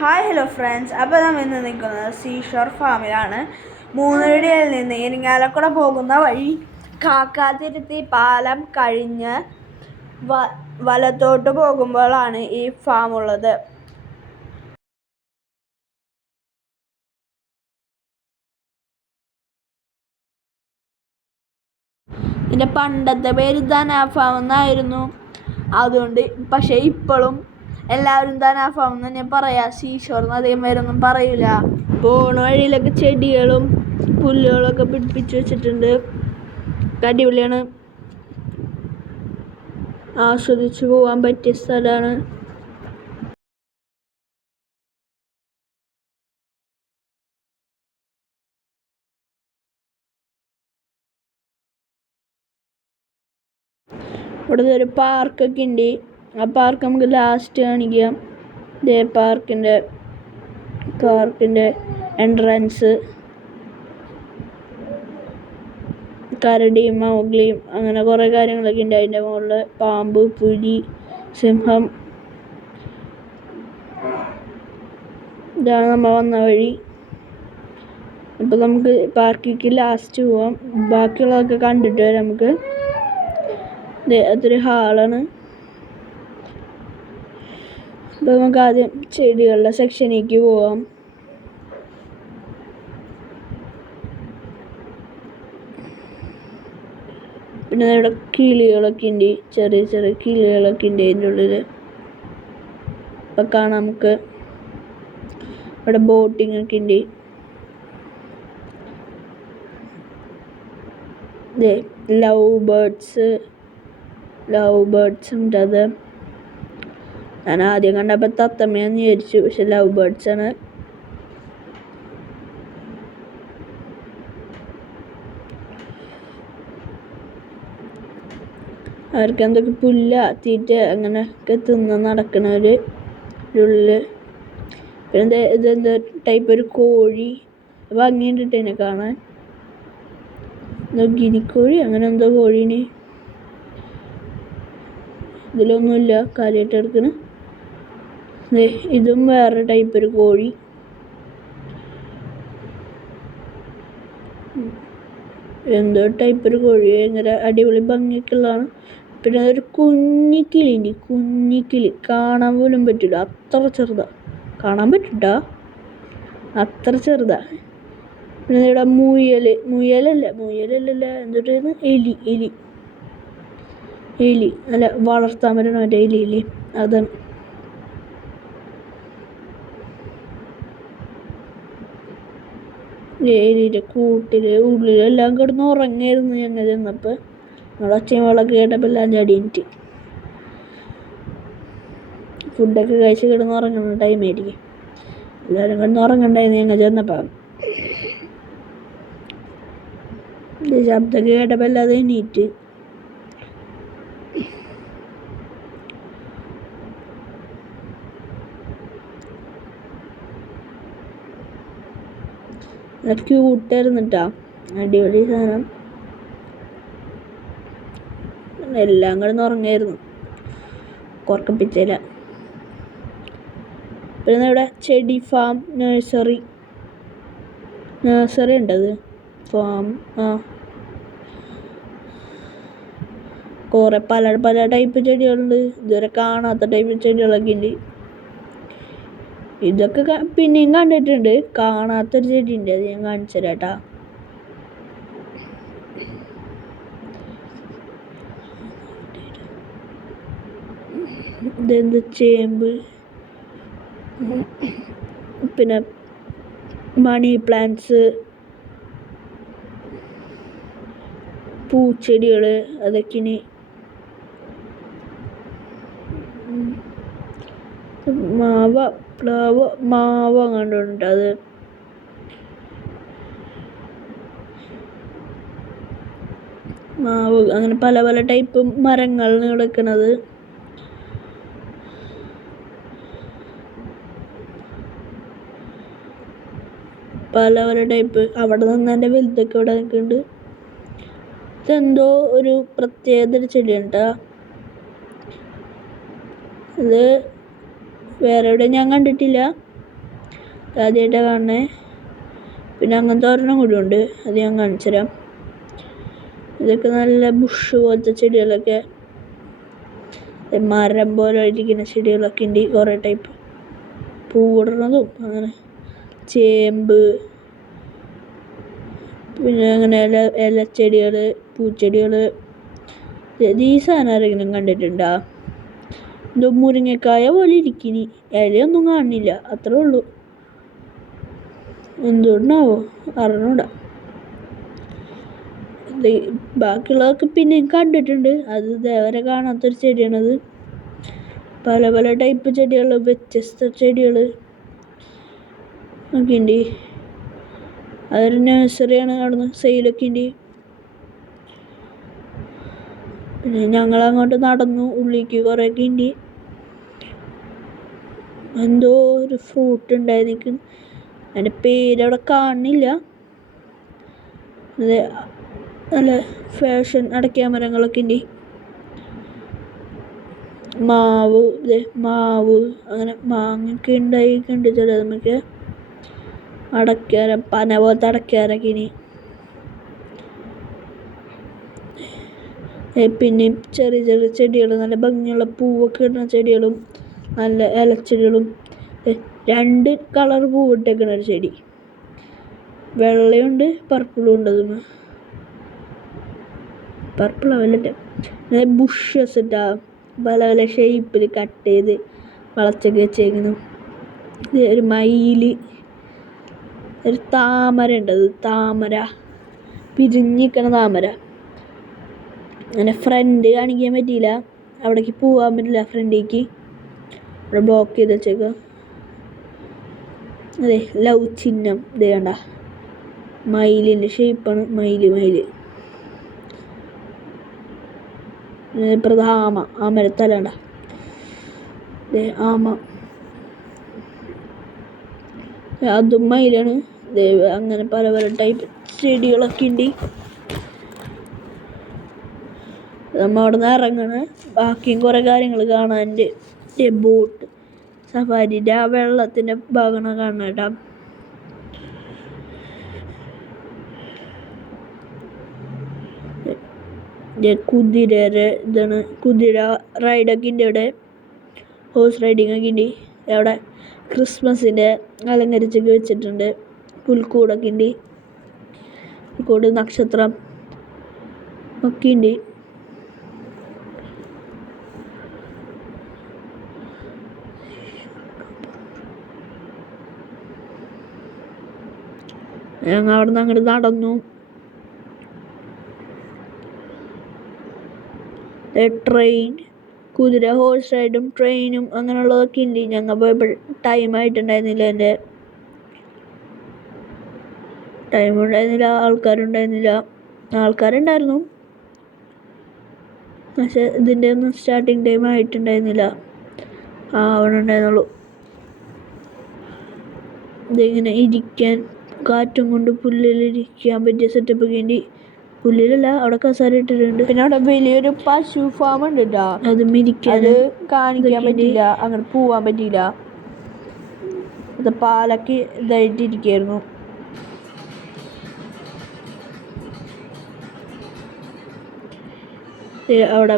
Hi hello friends, അപ്പോൾ നമ്മൾ ഇന്ന് നിൽക്കുന്നത് സീഷോർ ഫാമിലാണ്. മൂന്നടിയിൽ നിന്ന് ഇരിങ്ങാലക്കുട പോകുന്ന വഴി കാക്കാതിരുത്തി പാലം കഴിഞ്ഞ് വലത്തോട്ട് പോകുമ്പോഴാണ് ഈ ഫാം ഉള്ളത്. ഇതിൻ്റെ പണ്ടത്തെ പേര് ധനാ ഫാം എന്നായിരുന്നു. അതുകൊണ്ട് പക്ഷേ ഇപ്പോഴും എല്ലാവരും ധനാ ഫാം എന്ന് തന്നെ പറയാ. സീഷോർ എന്ന് അധികം പേരൊന്നും പറയില്ല. പോണ വഴിയിലൊക്കെ ചെടികളും പുല്ലുകളൊക്കെ പിടിപ്പിച്ച് വെച്ചിട്ടുണ്ട്. അടിപൊളിയാണ്, ആസ്വദിച്ചു പോകാൻ പറ്റിയ സ്ഥലമാണ്. ഇവിടെ ഒരു പാർക്കൊക്കെ ഉണ്ട്. ആ പാർക്ക് നമുക്ക് ലാസ്റ്റ് കാണിക്കാം. ഇതേ പാർക്കിൻ്റെ എൻട്രൻസ്. കരടിയും മൗഗ്ലിയും അങ്ങനെ കുറേ കാര്യങ്ങളൊക്കെ ഉണ്ട്. അതിൻ്റെ മുകളിൽ പാമ്പ്, പുലി, സിംഹം. ഇതാണ് നമ്മൾ വന്ന വഴി. അപ്പോൾ നമുക്ക് പാർക്കിലേക്ക് ലാസ്റ്റ് പോവാം. ബാക്കിയുള്ളതൊക്കെ കണ്ടിട്ട് വരാം. നമുക്ക് അതൊരു ഹാളാണ്. അപ്പോൾ നമുക്ക് ആദ്യം ചെടികളുടെ സെക്ഷനിലേക്ക് പോവാം. പിന്നെ ഇവിടെ കിളികളൊക്കെ ഉണ്ട്, ചെറിയ ചെറിയ കിളികളൊക്കെ ഉണ്ട് അതിൻ്റെ ഉള്ളിൽ. അപ്പം കാണാം നമുക്ക്. ഇവിടെ ബോട്ടിംഗ് ഒക്കെ ഉണ്ട്. ലവ് ബേർഡ്സ് ഉണ്ട്. അത് ഞാൻ ആദ്യം കണ്ടപ്പോൾ തത്തമ്മയെന്ന് വിചാരിച്ചു, പക്ഷെ ലവ് ബേർഡ്സ് ആണ്. അവർക്ക് എന്തൊക്കെ പുല്ല, തീറ്റ അങ്ങനെയൊക്കെ തിന്ന് നടക്കുന്നവര് ഉള്ളിൽ. പിന്നെ ഇതെന്താ ടൈപ്പ് ഒരു കോഴി, ഭംഗിയുണ്ടിട്ട് എന്നെ കാണാൻ. ഗിനിക്കോഴി അങ്ങനെ എന്തോ കോഴീന്. ഇതിലൊന്നുമില്ല കാര്യമായിട്ട് എടുക്കണ. ഇതും വേറെ ടൈപ്പ് ഒരു കോഴി. എന്തോ ടൈപ്പ് ഒരു കോഴി, ഭയങ്കര അടിപൊളി ഭംഗിയൊക്കെ ഉള്ളതാണ്. പിന്നെ അതൊരു കുഞ്ഞിക്കിളി കാണാൻ പോലും പറ്റില്ല, അത്ര ചെറുതാ. കാണാൻ പറ്റില്ല, അത്ര ചെറുതാ. പിന്നെ ഇവിടെ മുയലല്ല എന്തൊരു എലി അല്ല, വളർത്താൻ പറ്റണ മറ്റേ എലി അതാണ്. എലിയുടെ ഉള്ളിലെല്ലാം കിടന്ന് ഉറങ്ങായിരുന്നു ഞങ്ങൾ ചെന്നപ്പോൾ. നമ്മുടെ ഒച്ചയും വെള്ളമൊക്കെ കേട്ടപ്പോൾ എല്ലാം ചടിയിട്ട് ഫുഡൊക്കെ കഴിച്ച് കിടന്ന് ഉറങ്ങുന്ന ടൈമായിരിക്കും. എല്ലാവരും കിടന്ന് ഉറങ്ങണ്ടായിരുന്നു ഞങ്ങൾ ചെന്നപ്പോൾ. ശബ്ദമൊക്കെ കേട്ടപ്പോൾ എല്ലാതും എണീറ്റ്. ക്യൂട്ടായിരുന്നു കേട്ടോ, അടിപൊളി സാധനം. എല്ലാം കിടന്ന് ഉറങ്ങായിരുന്നു, കുറക്കപ്പിച്ചില്ല. പിന്നെ ഇവിടെ ചെടി ഫാം, നഴ്സറി ഉണ്ടത് ഫാം. കുറേ പല ടൈപ്പ് ചെടികളുണ്ട്. ഇതുവരെ കാണാത്ത ടൈപ്പ് ചെടികളൊക്കെ ഉണ്ട്. ഇതൊക്കെ പിന്നെയും കണ്ടിട്ടുണ്ട്. കാണാത്തൊരു ചെടി ഉണ്ട്, അത് ഞാൻ കാണിച്ചു തരാം കേട്ടോ. ഇതെന്ത് ചേമ്പ്, പിന്നെ മണി പ്ലാന്റ്സ്, പൂച്ചെടികൾ, അതൊക്കെ. മാവ് അങ്ങോട്ടുണ്ട്. അത് മാവ് അങ്ങനെ പല ടൈപ്പ് മരങ്ങൾ കിടക്കണത്. പല ടൈപ്പ്. അവിടെ നിന്ന് എൻ്റെ വലുതൊക്കെ ഇവിടെ നിൽക്കുന്നുണ്ട്. ഇതെന്തോ ഒരു പ്രത്യേകത ചെടിയാണ് കേട്ടോ. ഇത് വേറെ എവിടെ ഞാൻ കണ്ടിട്ടില്ല. ആദ്യമായിട്ടാണ് കാണുന്നത്. പിന്നെ അങ്ങനത്തെ ഒരെണ്ണം കൂടി ഉണ്ട്, അത് ഞാൻ കാണിച്ചു തരാം. ഇതൊക്കെ നല്ല ബുഷ് പോലത്തെ ചെടികളൊക്കെ, മരം പോലെ ഇരിക്കുന്ന ചെടികളൊക്കെ ഉണ്ട്. കുറേ ടൈപ്പ് പൂവിടുന്നതും അങ്ങനെ, ചേമ്പ്, പിന്നെ അങ്ങനെ ഇലച്ചെടികൾ, പൂച്ചെടികൾ. ഈ സാധനം ആരെങ്കിലും കണ്ടിട്ടുണ്ടോ? എന്തോ മുരിങ്ങക്കായ പോലെ ഇരിക്കിനി, ഇലയൊന്നും കാണുന്നില്ല, അത്രേ ഉള്ളൂ. എന്തുകൊണ്ടാവോ അറിഞ്ഞൂടാ. ബാക്കിയുള്ളതൊക്കെ പിന്നെയും കണ്ടിട്ടുണ്ട്, അത് ഇതേവരെ കാണാത്തൊരു ചെടിയാണത്. പല പല ടൈപ്പ് ചെടികൾ, വ്യത്യസ്ത ചെടികൾ ഒക്കെ ഉണ്ട്. അതൊരു നഴ്സറിയാണ്, അവിടുന്ന് സെയിലൊക്കെ ഉണ്ട്. പിന്നെ ഞങ്ങളങ്ങോട്ട് നടന്നു, ഉള്ളിലേക്ക് കുറേയൊക്കെ ഉണ്ട്. എന്തോ ഒരു ഫ്രൂട്ട് ഉണ്ടായിരിക്കും, അതിൻ്റെ പേരവിടെ കാണുന്നില്ല. അത് നല്ല ഫാഷൻ അടയ്ക്കാ മരങ്ങളൊക്കെ ഉണ്ട്. മാവ് അങ്ങനെ മാങ്ങയൊക്കെ ഉണ്ടായിട്ടുണ്ട്. ചിലതൊക്കെ അടയ്ക്കാര, പന പോലത്തെ അടയ്ക്കാരൊക്കെ ഇനി. പിന്നെ ചെറിയ ചെറിയ ചെടികൾ, നല്ല ഭംഗിയുള്ള പൂവൊക്കെ ഇടുന്ന ചെടികളും നല്ല ഇലച്ചെടികളും. 2 കളർ പൂവിട്ടേക്കണ ഒരു ചെടി, വെള്ളയുണ്ട് പർപ്പിളും ഉണ്ട്. അതൊന്ന് പർപ്പിളാവല്ലേ, ബുഷസ് ഇട്ടാ പല പല ഷേപ്പിൽ കട്ട് ചെയ്ത് വളച്ചൊക്കെ വെച്ചേക്കുന്നു. ഒരു മയില്, ഒരു താമര ഉണ്ട്, അത് താമര, പിരിഞ്ഞിക്കണ താമര. അങ്ങനെ ഫ്രണ്ട് കാണിക്കാൻ പറ്റിയില്ല, അവിടേക്ക് പോകാൻ പറ്റില്ല. ഫ്രണ്ടിലേക്ക് അവിടെ ബ്ലോക്ക് ചെയ്ത് വെച്ചേക്കുക. അതെ, ലവ് ചിഹ്നം ഇത് വേണ്ട, മയിലിൻ്റെ ഷേപ്പാണ്. മയില് പ്രധാമ, ആമരത്തലണ്ട, ആമ, അതും മയിലാണ്. അങ്ങനെ പല പല ടൈപ്പ് ചെടികളൊക്കെ ഉണ്ട്. നമ്മൾ അവിടെ നിന്ന് ഇറങ്ങണ ബാക്കിയും കുറേ കാര്യങ്ങൾ കാണാനുണ്ട്. ബോട്ട് സഫാരിൻ്റെ ആ വെള്ളത്തിൻ്റെ ഭാഗമാണ് കാണുന്നത് കേട്ടോ. കുതിരയുടെ ഇതാണ്, കുതിര റൈഡൊക്കെ ഉണ്ട് ഇവിടെ, ഹോഴ്സ് റൈഡിങ് ഒക്കെ ഉണ്ട്. അവിടെ ക്രിസ്മസിൻ്റെ അലങ്കരിച്ചൊക്കെ വെച്ചിട്ടുണ്ട്. പുൽക്കൂടൊക്കെ ഉണ്ട്, പുൽക്കൂട്, നക്ഷത്രം ഒക്കെ ഉണ്ട്. ഞങ്ങൾ അവിടെ നിന്ന് അങ്ങോട്ട് നടന്നു. ട്രെയിൻ, കുതിര, ഹോഴ്സ് റൈഡും ട്രെയിനും അങ്ങനെയുള്ളതൊക്കെ ഉണ്ട്. ഞങ്ങൾ പോയപ്പോൾ ടൈം ആയിട്ടുണ്ടായിരുന്നില്ല, ആൾക്കാരുണ്ടായിരുന്നു, പക്ഷെ ഇതിൻ്റെ ഒന്നും സ്റ്റാർട്ടിങ് ടൈം ആയിട്ടുണ്ടായിരുന്നില്ല. അവിടെ ഉണ്ടായിരുന്നുള്ളൂ. ഇതിങ്ങനെ ഇരിക്കാൻ, കാറ്റും കൊണ്ട് പുല്ലിലിരിക്കാൻ പറ്റിയ സെറ്റപ്പൊക്കെ ഉണ്ട്. പുല്ലിലല്ല, അവിടെ കസാര ഇട്ടിട്ടുണ്ട്. പിന്നെ അവിടെ വലിയൊരു പശു ഫാം ഉണ്ട് കേട്ടോ, അത് കാണിക്കാൻ പറ്റിയില്ല, അങ്ങനെ പോവാൻ പറ്റിയില്ല. അത് പാലൊക്കെ ഇതായിട്ടിരിക്കായിരുന്നു. അവിടെ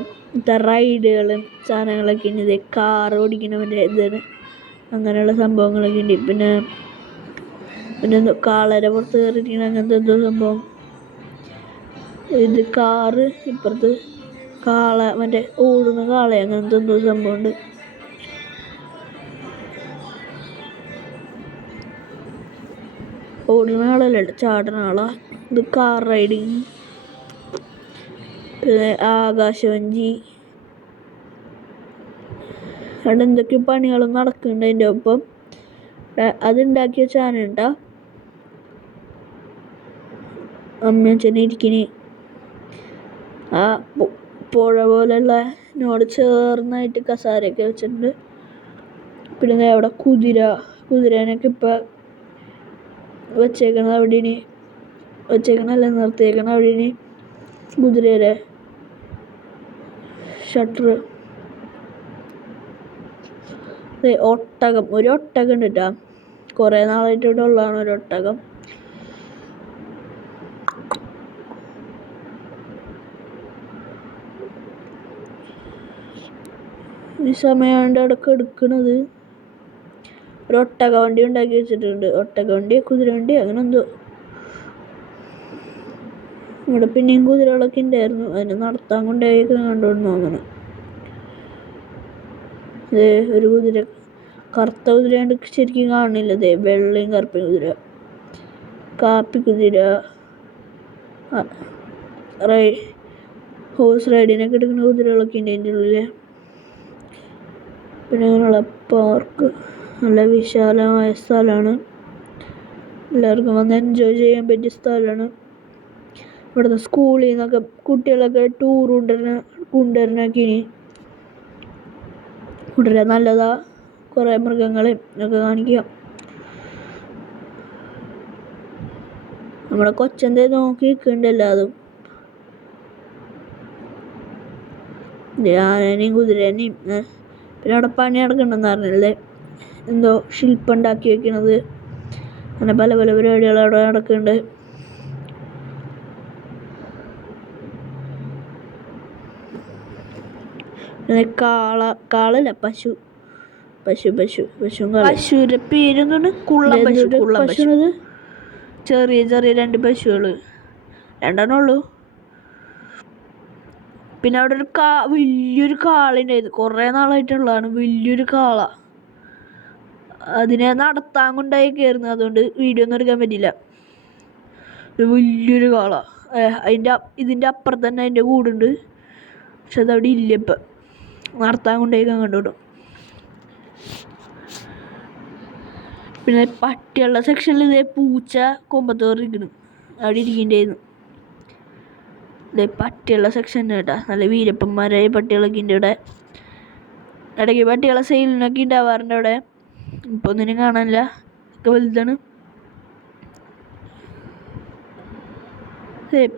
റൈഡുകളും സാധനങ്ങളൊക്കെ ഉണ്ട്. കാർ ഓടിക്കണവൻ്റെ ഇതാണ്, അങ്ങനെയുള്ള സംഭവങ്ങളൊക്കെ ഉണ്ട്. പിന്നെ എന്തോ കാളയുടെ പുറത്ത് കയറിയിരിക്കണം, അങ്ങനത്തെ എന്തോ സംഭവം. ഇത് കാറ്, ഇപ്പുറത്ത് കാള, മറ്റേ ഓടുന്ന കാള, അങ്ങനത്തെ എന്തോ സംഭവമുണ്ട്. ഓടുന്ന ആളല്ല, ചാടുന്ന ആളാ. ഇത് കാർ റൈഡിങ്. പിന്നെ ആകാശവഞ്ചി, അവിടെ എന്തൊക്കെ പണികളും നടക്കുന്നുണ്ട് അതിൻ്റെ ഒപ്പം. അതുണ്ടാക്കിയ ചാനുണ്ടാ അമ്മച്ചനിരിക്കിനി. ആ പുഴ പോലെയുള്ള നോട് ചേർന്നായിട്ട് കസാരയൊക്കെ വെച്ചിട്ടുണ്ട്. പിന്നെ അവിടെ കുതിരേനൊക്കെ ഇപ്പം വെച്ചേക്കണത് അവിടെയാണ്, നിർത്തിയേക്കണ അവിടെയാണ് കുതിരയുടെ ഷട്ടർ. ഒട്ടകം, ഒരു ഒട്ടകം ഉണ്ട് കേട്ടോ, കുറേ നാളായിട്ട് ഇവിടെ ഉള്ളതാണ് ഒരു ഒട്ടകം. ഈ സമയമാണ്ട് അവിടെ എടുക്കണത് ഒരു ഒട്ടക വണ്ടി ഉണ്ടാക്കി വെച്ചിട്ടുണ്ട്. ഒട്ടക വണ്ടി, കുതിരവണ്ടി, അങ്ങനെ എന്തോ. ഇവിടെ പിന്നെയും കുതിരകളൊക്കെ ഉണ്ടായിരുന്നു, അതിനെ നടത്താൻ കൊണ്ടുപോയി കണ്ടുകൊണ്ടു. അങ്ങനെ ഒരു കുതിര, കറുത്ത കുതിരയാണ്ട് ശരിക്കും കാണില്ല. വെള്ളയും കറുപ്പയും കുതിര, കാപ്പി കുതിര, ഹോഴ്സ് റൈഡിനൊക്കെ എടുക്കുന്ന കുതിരകളൊക്കെ ഉണ്ട് അതിൻ്റെ ഉള്ളിൽ. പിന്നെ അങ്ങനെയുള്ള പാർക്ക്, നല്ല വിശാലമായ സ്ഥലമാണ്. എല്ലാവർക്കും വന്ന് എൻജോയ് ചെയ്യാൻ പറ്റിയ സ്ഥലമാണ്. ഇവിടുന്ന് സ്കൂളിൽ നിന്നൊക്കെ കുട്ടികളൊക്കെ ടൂർ കൊണ്ടുവരണൊക്കെ വളരെ നല്ലതാ. കുറേ മൃഗങ്ങളെയും ഒക്കെ കാണിക്കുക. നമ്മുടെ കൊച്ചെന്തേ നോക്കി നിൽക്കുന്നുണ്ടല്ലോ അതും. ആനേനെയും കുതിരേനെയും. പിന്നെ അവിടെ പണി നടക്കണമെന്ന് പറഞ്ഞല്ലേ, എന്തോ ശില്പം ഉണ്ടാക്കി വെക്കണത്, അങ്ങനെ പല പല പരിപാടികൾ അവിടെ നടക്കുന്നുണ്ട്. പിന്നെ കാളല്ല, പശുവിന്റെ പേരെന്താണ്? പശു. ചെറിയ ചെറിയ 2 പശുകള്, 2 ഉള്ളൂ. പിന്നെ അവിടെ ഒരു വലിയൊരു കാളയുണ്ടായിരുന്നു, കുറേ നാളായിട്ടുള്ളതാണ്. വലിയൊരു കാള, അതിനെ നടത്താൻ കൊണ്ടായിരിക്കായിരുന്നു, അതുകൊണ്ട് വീഡിയോ ഒന്നും എടുക്കാൻ പറ്റില്ല. വലിയൊരു കാള, ഇതിൻ്റെ അപ്പുറത്ത് തന്നെ അതിൻ്റെ കൂടുണ്ട്, പക്ഷെ അതവിടെ ഇല്ല ഇപ്പം. നടത്താൻ കൊണ്ടേക്കാൻ കണ്ടുവിടും. പിന്നെ പട്ടിയുള്ള സെക്ഷനിൽ ഇതേ പൂച്ച കൊമ്പത്ത് കയറിയിരിക്കണം, അവിടെ ഇരിക്കണ്ടായിരുന്നു. ഇതേ പട്ടിയുള്ള സെക്ഷൻ കേട്ടാ, നല്ല വീരപ്പന്മാരായ പട്ടികളൊക്കെ ഉണ്ട് ഇവിടെ. ഇടയ്ക്ക് പട്ടികളെ സെയിലിനൊക്കെ ഉണ്ടാവാറുണ്ട് അവിടെ. ഇപ്പം ഒന്നിനും കാണാനില്ല, ഒക്കെ വലുതാണ്.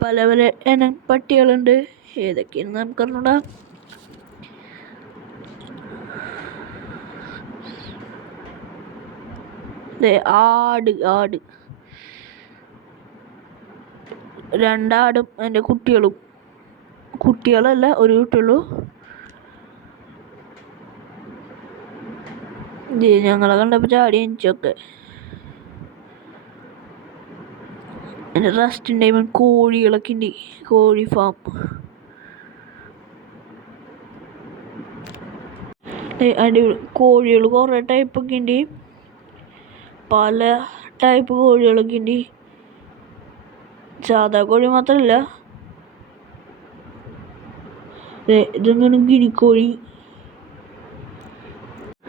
പല പല ഇനം പട്ടികളുണ്ട്, ഏതൊക്കെയാണെന്ന് നമുക്കറിഞ്ഞൂടാ. ആട് 2 ആടും അതിൻ്റെ കുട്ടികളല്ല, ഒരു കുട്ടിയുള്ളൂ. ഞങ്ങളെ കണ്ടപ്പോൾ ചാടി എനിച്ചൊക്കെ. എൻ്റെ റെസ്റ്റ് ടൈമിൽ കോഴികളൊക്കെ ഉണ്ട്, കോഴി ഫാം. അടിപൊളി കോഴികൾ, കുറേ ടൈപ്പൊക്കെ ഉണ്ട്, പല ടൈപ്പ് കോഴികളൊക്കെ ഉണ്ട്. സാധാ കോഴി മാത്രമല്ല, ഇതൊന്നും ഗിനിക്കോഴി.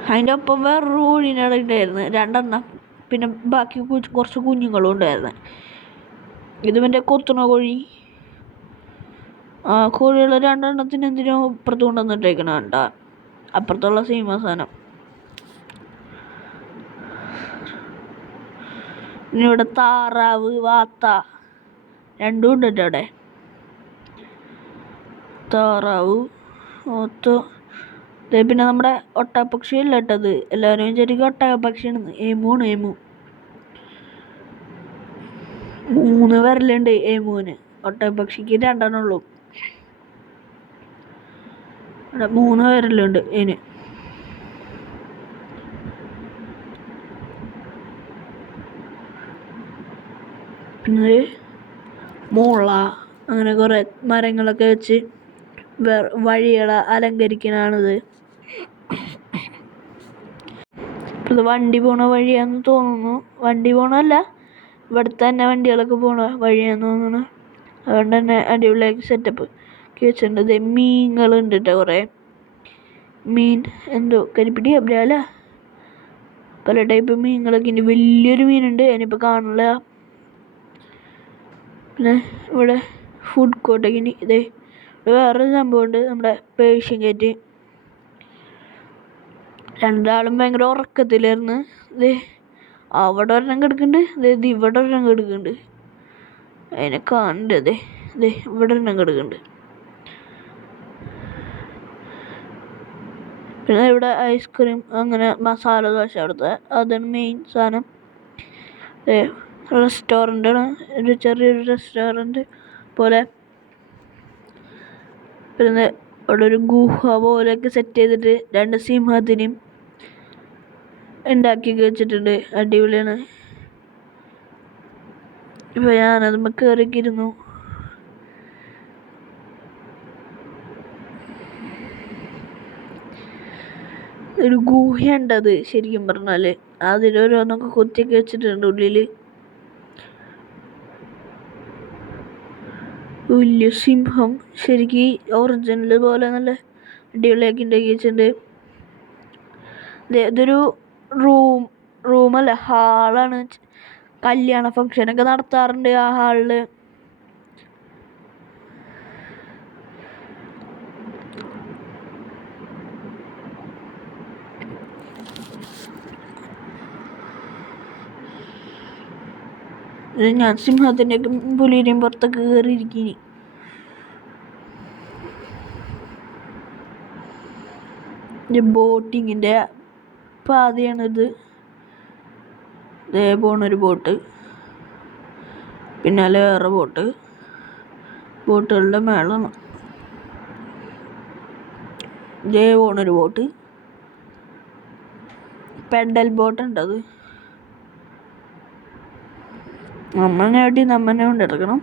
അതിൻ്റെ ഒപ്പം വേറൊരു കോഴീനെ ഉണ്ടായിരുന്നു, 2 എണ്ണം. പിന്നെ ബാക്കി കുറച്ച് കുഞ്ഞുങ്ങളും ഉണ്ടായിരുന്നു. ഇത് മറ്റേ കൊത്തുണ കോഴി. കോഴികൾ 2 എണ്ണത്തിന് എന്തിനോ അപ്പുറത്ത് കൊണ്ടുവന്നിട്ടേക്കണ കണ്ട, അപ്പുറത്തുള്ള സെയിം സാധനം. പിന്നെ ഇവിടെ താറാവ്, വാത്ത, 2 ഉണ്ട് അവിടെ. താറാവ്, വാത്ത. പിന്നെ നമ്മുടെ ഒട്ടകപ്പക്ഷി അല്ല ഇട്ടത്, എല്ലാവരും വിചാരിക്കും ഒട്ടകപ്പക്ഷിയാണെന്ന്. എമു 3 വിരലുണ്ട് എമുവിന്, ഒട്ടകപ്പക്ഷിക്ക് 2 എണ്ണം ഉള്ളൂ. ഇവിടെ 3 വിരലുണ്ട് ഇതിന്. പിന്നെ മുള, അങ്ങനെ കുറേ മരങ്ങളൊക്കെ വെച്ച് വഴികളെ അലങ്കരിക്കണാണിത്. ഇത് വണ്ടി പോണ വഴിയാന്ന് തോന്നുന്നു. വണ്ടി പോണല്ല, ഇവിടുത്തെ തന്നെ വണ്ടികളൊക്കെ പോണ വഴിയാന്ന് തോന്നുന്നു. അതുകൊണ്ട് തന്നെ അടിപൊളിയാക്കി സെറ്റപ്പ് വെച്ചിട്ടുണ്ട്. മീനുകളുണ്ട് കേട്ടോ, കുറേ മീൻ, എന്തോ കരിപ്പിടി അബ്രാല, പല ടൈപ്പ് മീനുകളൊക്കെ ഉണ്ട്. വലിയൊരു മീനുണ്ട്, അതിനിപ്പോൾ കാണില്ല. പിന്നെ ഇവിടെ ഫുഡ് കോർട്ടൊക്കെ ഉണ്ട്. ഇതേ വേറൊരു സംഭവമുണ്ട്, നമ്മുടെ പേർഷ്യൻ ക്യാറ്റ്. 2 ആളും ഭയങ്കര ഉറക്കത്തിലായിരുന്നു. അവിടെ ഒരെണ്ണം കിടക്കുന്നുണ്ട്, ഇവിടെ ഒരെണ്ണം കിടക്കുന്നുണ്ട്. അതിനെ കാണുന്നുണ്ട്, ഇവിടെ ഒരെണ്ണം കിടക്കുന്നുണ്ട്. പിന്നെ ഇവിടെ ഐസ്ക്രീം അങ്ങനെ മസാല ദോശ അവിടുത്തെ അതാണ് മെയിൻ സാധനം. റെസ്റ്റോറൻ്റാണ്, ഒരു ചെറിയൊരു റെസ്റ്റോറൻറ്റ് പോലെ. പിന്നെ അവിടെ ഒരു ഗുഹ പോലെയൊക്കെ സെറ്റ് ചെയ്തിട്ട് 2 സിംഹത്തിനെയും ഉണ്ടാക്കി വെച്ചിട്ടുണ്ട്. അടിപൊളിയാണ്. ഇപ്പൊ ഞാനത് കയറിക്കിരുന്നു. ഒരു ഗുഹയുണ്ടത് ശരിക്കും പറഞ്ഞാല്. അതിലോരോന്നൊക്കെ കുത്തിയൊക്കെ വെച്ചിട്ടുണ്ട് ഉള്ളില്. വലിയ സിംഹം ശരിക്കും ഒറിജിനൽ പോലെ നല്ല അടിപൊളിയാക്കി ഉണ്ടാക്കി വെച്ചിട്ടുണ്ട്. ഇതൊരു റൂമല്ല, ഹാളാണ്. കല്യാണ ഫംഗ്ഷനൊക്കെ നടത്താറുണ്ട് ആ ഹാളില്. ഞാൻ സിംഹത്തിൻ്റെ പുലിയുടെയും പുറത്തൊക്കെ കയറിയിരിക്കിനി. ബോട്ടിങ്ങിൻ്റെ പാതയാണിത്. ഇതേ പോണൊരു ബോട്ട്, പിന്നാലെ വേറെ ബോട്ടുകളുടെ മേളാണ്. ഇതേ പോണൊരു ബോട്ട്, പെഡൽ ബോട്ടുണ്ടത്. നമ്മനെ കൊണ്ടെടുക്കണം.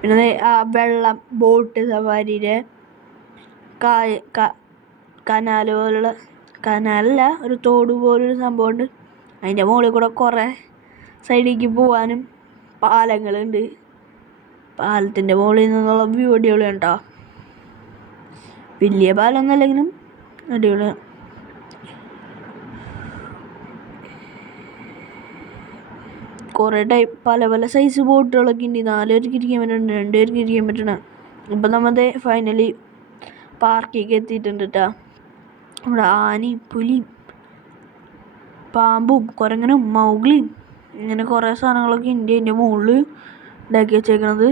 പിന്നെ ആ വെള്ളം ബോട്ട് സവാരിയുടെ കനാല് പോലുള്ള, കനാലല്ല, ഒരു തോട് പോലൊരു സംഭവമുണ്ട്. അതിൻ്റെ മുകളിൽ കൂടെ കുറേ സൈഡിലേക്ക് പോകാനും പാലങ്ങളുണ്ട്. പാലത്തിൻ്റെ മുകളിൽ നിന്നുള്ള വ്യൂ അടിപൊളിയാണ് കേട്ടോ. വലിയ പാലമൊന്നും അല്ലെങ്കിലും അടിപൊളിയാണ്. കുറേ ടൈപ്പ് പല സൈസ് ബോട്ടുകളൊക്കെ ഉണ്ട്. 4 പേർക്ക് ഇരിക്കാൻ പറ്റണം, 2 പേർക്ക് ഇരിക്കാൻ പറ്റണം. ഇപ്പം നമ്മൾ ഫൈനലി പാർക്കിലേക്ക് എത്തിയിട്ടുണ്ട് കേട്ടോ. ഇവിടെ ആനയും പുലിയും പാമ്പും കുരങ്ങനും മൗഗ്ലിയും ഇങ്ങനെ കുറേ സാധനങ്ങളൊക്കെ ഉണ്ട് അതിൻ്റെ മുകളിൽ ഉണ്ടാക്കി വെച്ചേക്കണത്.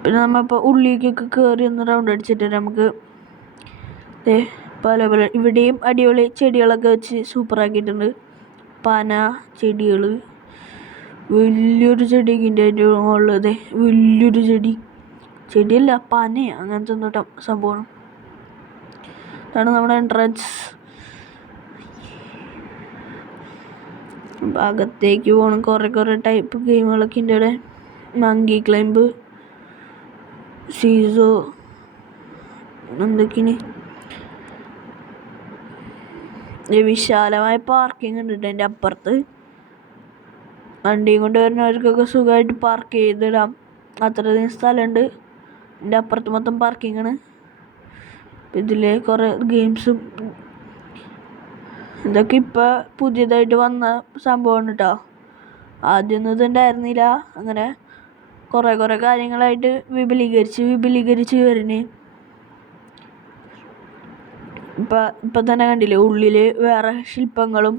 പിന്നെ നമ്മളിപ്പോൾ ഉള്ളിലേക്കൊക്കെ കയറി ഒന്ന് റൗണ്ട് അടിച്ചിട്ട് നമുക്ക് പല ഇവിടെയും അടിപൊളി ചെടികളൊക്കെ വെച്ച് സൂപ്പറാക്കിയിട്ടുണ്ട്. പന ചെടികൾ, വലിയൊരു ചെടിയൊക്കെ ഉണ്ട് അതിൻ്റെ മുകളിൽ. വലിയൊരു ചെടിയല്ല, പനയാണ്, അങ്ങനത്തെ ഒന്നും സംഭവമാണ്. ഇതാണ് നമ്മുടെ എൻട്രൻസ്. അകത്തേക്ക് പോകണം. കുറേ ടൈപ്പ് ഗെയിമുകളൊക്കെ ഉണ്ട് ഇവിടെ. മങ്കി ക്ലൈംബ്, സീസോ, എന്തൊക്കെയാണ്. വിശാലമായ പാർക്കിംഗ് ഉണ്ട് അതിൻ്റെ അപ്പുറത്ത്. വണ്ടിയും കൊണ്ട് വരുന്നവർക്കൊക്കെ സുഖമായിട്ട് പാർക്ക് ചെയ്തിടാം. അത്രയധികം സ്ഥലമുണ്ട്. ഇതിൻ്റെ അപ്പുറത്ത് മൊത്തം പാർക്കിംഗാണ്. ഇതിൽ കുറേ ഗെയിംസും ഇതൊക്കെ ഇപ്പോൾ പുതിയതായിട്ട് വന്ന സംഭവമാണ് കേട്ടോ. ആദ്യമൊന്നും ഇതുണ്ടായിരുന്നില്ല. അങ്ങനെ കുറേ കാര്യങ്ങളായിട്ട് വിപുലീകരിച്ച് വരുന്നേ. ഇപ്പം തന്നെ കണ്ടില്ലേ, ഉള്ളിൽ വേറെ ശില്പങ്ങളും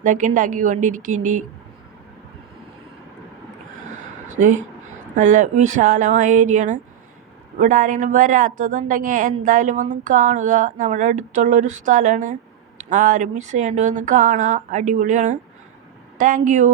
ഇതൊക്കെ ഉണ്ടാക്കിക്കൊണ്ടിരിക്കുന്നുണ്ട്. നല്ല വിശാലമായ ഏരിയയാണ്. ഇവിടെ ആരെങ്കിലും വരാത്തതുണ്ടെങ്കിൽ എന്തായാലും വന്ന് കാണുക. നമ്മുടെ അടുത്തുള്ളൊരു സ്ഥലമാണ്, ആരും മിസ് ചെയ്യാണ്ട് വന്ന് കാണുക. അടിപൊളിയാണ്. Thank you.